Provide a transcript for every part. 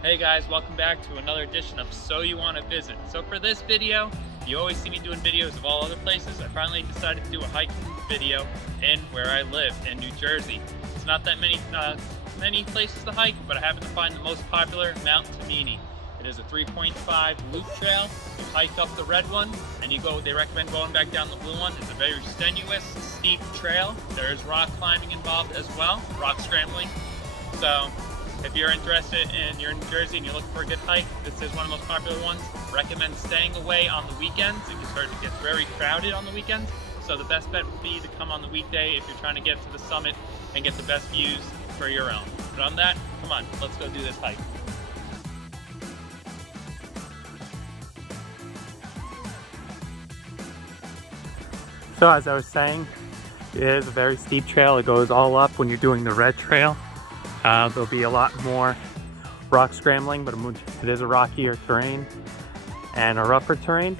Hey guys, welcome back to another edition of So You Want to Visit. So for this video, you always see me doing videos of all other places. I finally decided to do a hiking video in where I live in New Jersey. It's not that many places to hike, but I happen to find the most popular, Mount Tammany. It is a 3.5 loop trail. You hike up the red one and they recommend going back down the blue one. It's a very strenuous, steep trail. There's rock climbing involved as well, rock scrambling. So if you're interested and you're in New Jersey and you're looking for a good hike, this is one of the most popular ones. Recommend staying away on the weekends. It can start to get very crowded on the weekends. So the best bet would be to come on the weekday if you're trying to get to the summit and get the best views for your own. But on that, come on, let's go do this hike. So as I was saying, it is a very steep trail. It goes all up when you're doing the red trail. There'll be a lot more rock scrambling, but it is a rockier terrain and a rougher terrain.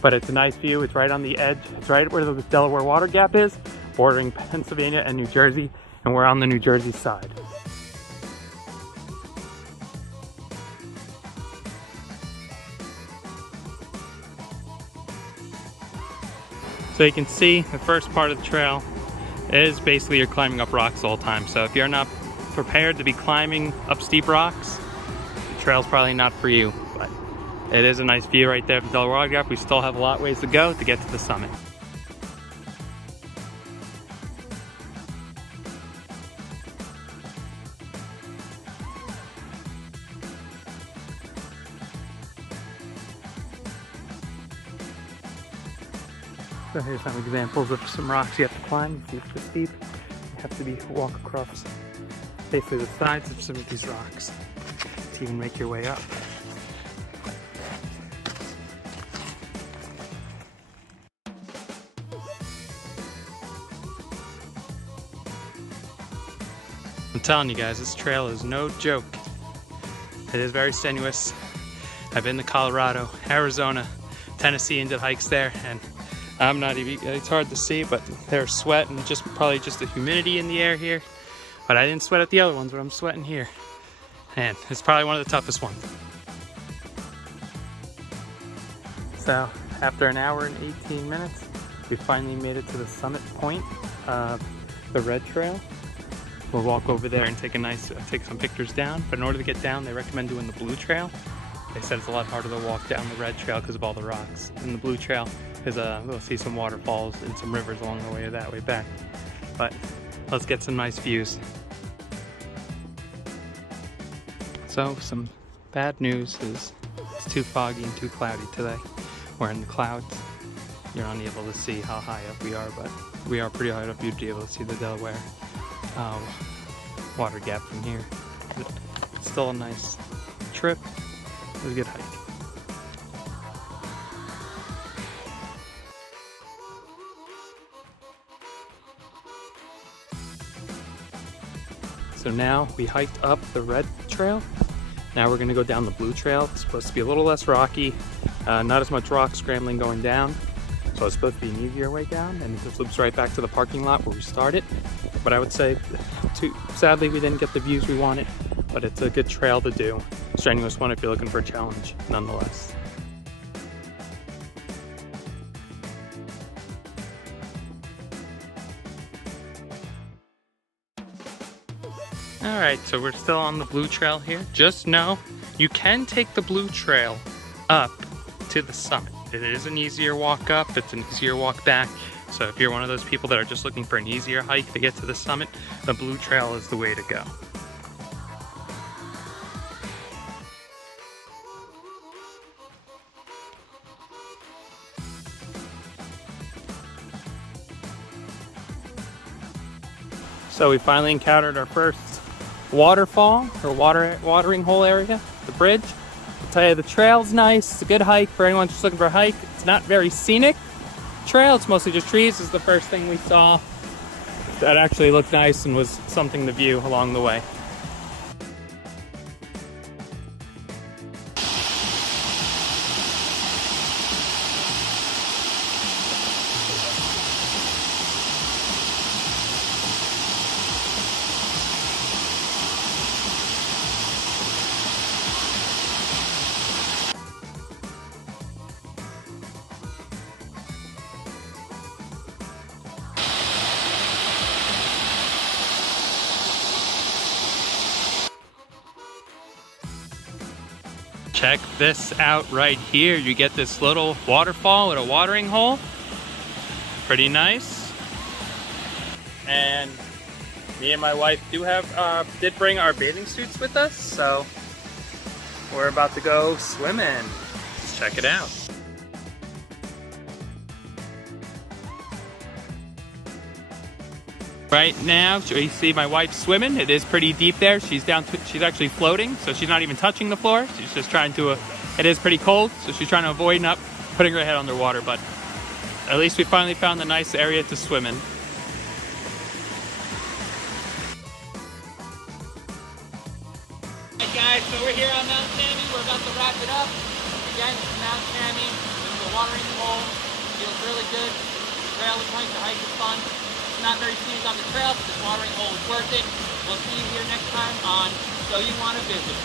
But it's a nice view. It's right on the edge. It's right where the Delaware Water Gap is, bordering Pennsylvania and New Jersey, and we're on the New Jersey side. So you can see the first part of the trail is basically you're climbing up rocks all the time. So if you're not prepared to be climbing up steep rocks, the trail's probably not for you. But it is a nice view right there at the Delaware Water Gap. We still have a lot ways to go to get to the summit. So here's some examples of some rocks you have to climb. If it's too steep, you have to walk across basically the sides of some of these rocks to even make your way up. I'm telling you guys, this trail is no joke. It is very strenuous. I've been to Colorado, Arizona, Tennessee and did hikes there, and I'm not even, it's hard to see, but there's sweat and probably just the humidity in the air here. But I didn't sweat at the other ones, but I'm sweating here. And it's probably one of the toughest ones. So after an hour and 18 minutes, we finally made it to the summit point of the red trail. We'll walk over there and take some pictures down. But in order to get down, they recommend doing the blue trail. They said it's a lot harder to walk down the red trail because of all the rocks. And the blue trail is we'll see some waterfalls and some rivers along the way that way back. But let's get some nice views. So some bad news is it's too foggy and too cloudy today. We're in the clouds. You're unable to see how high up we are, but we are pretty high up. You'd be able to see the Delaware Water Gap from here. It's still a nice trip. It was a good hike. So now we hiked up the red trail. Now we're gonna go down the blue trail. It's supposed to be a little less rocky, not as much rock scrambling going down. So it's supposed to be an easier way down, and it just loops right back to the parking lot where we started. But I would say, sadly, we didn't get the views we wanted, but it's a good trail to do. Strenuous one if you're looking for a challenge, nonetheless. Alright, so we're still on the blue trail here. Just know, you can take the blue trail up to the summit. It is an easier walk up, it's an easier walk back. So if you're one of those people that are just looking for an easier hike to get to the summit, the blue trail is the way to go. So we finally encountered our first waterfall or watering hole area, the bridge. I'll tell you, the trail's nice. It's a good hike for anyone just looking for a hike. It's not very scenic trail. It's mostly just trees. This is the first thing we saw that actually looked nice and was something to view along the way. Check this out right here. You get this little waterfall with a watering hole. Pretty nice. And me and my wife did bring our bathing suits with us, so we're about to go swimming. Let's check it out. Right now, you see my wife swimming. It is pretty deep there. She's actually floating, so she's not even touching the floor. She's just trying to, it is pretty cold, so she's trying to avoid not putting her head underwater, but at least we finally found a nice area to swim in. Hey guys, so we're here on Mount Tammany. We're about to wrap it up. Again, Mount Tammany. This is a watering hole. Feels really good. The trail is nice. The hike is fun. It's not very scenic on the trail, but this watering hole is worth it. We'll see you here next time on So You Want to Visit.